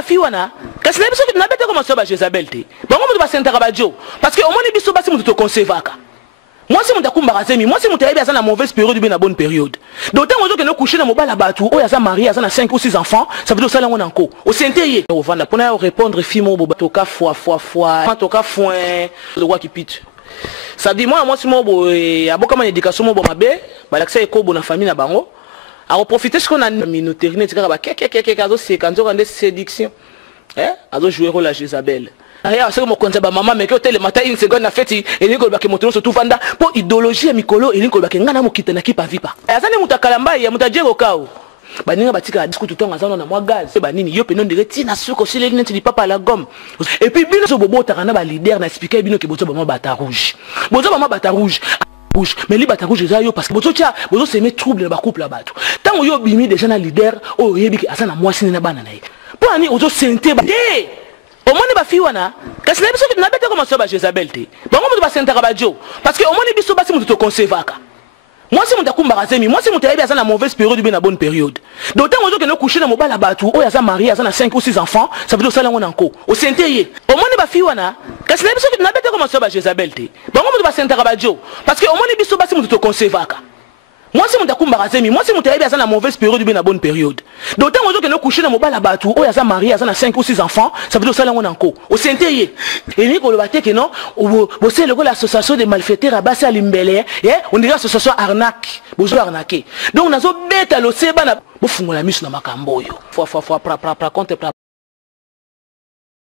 bafiwana kasi na biso na bete comme ça ba Jezabel te bango mutu basentaka bajo parce que au moins biso basi mutu to concevaka moi si mutu kumba kasemi moi si mutu yebi asa na mauvaise période ou bien na bonne période d'autant que que no coucher na mobala batu o yaza marié asa na 5 ou 6 enfants ça veut dire ça là on encore au senteye au vanda pour répondre fimo bo toka foi toka foin le roi qui pite ça dit moi si mo bo aboka ma éducation mo bo mabe ba l'accès ko bo na famille na bango a profiter ce qu'on a minorité tika ba azo c'est quand on a séduction azo jouer rôle à Jezabel aya c'est comme quand ba maman mais que tel matin une seconde na fête et ni ko ba ke moto so tout vanda pour idéologie mikolo et ni ko ba ke ngana mo kitana ki pa vipa azane mutakalamba ya mutajero kao baninga batika discours tout temps azana na moi gaz ba nini yo penon de tina suko sile neti di papa la gomme et puis bino so bobo takana ba leader na expliquer bino ke bozo ba bata rouge mais li bata rouge yo parce que bozo se met trouble dans ba couple la bato tant yo bimi déjà na leader o yebi ke azana moi sine na bana na ye pour ani ozo sente ba au moins ba fiwana kasi na biso na bete comme ça ba Jezabel te bango mutu basentaka bajo parce que au moins biso basi mutu to concevaka moi si mutu kumba kasemi moi si mutu yebi asa na mauvaise période ou bien na bonne période d'autant que no coucher na mobala batu o yaza marié asa na 5 ou 6 enfants ça veut dire ça là on encore au senteye au moins ba fiwana kasi na biso na bete comme ça ba Jezabel te bango mutu basentaka bajo parce que au moins biso basi mutu to concevaka moi si mutu kumba kasemi moi si mutu yebi asa na mauvaise période ou bien na bonne période d'autant que no coucher na mobala batu o yaza marié asa na 5 ou 6 enfants ça veut dire ça là on encore au senteye et ni ko le baté que non c'est l'association des malfaiteurs à Bassa Limbele on dirait association arnaque bozo arnaquer donc nazo beta lo seba na bofungola misu na makambo yo fois compte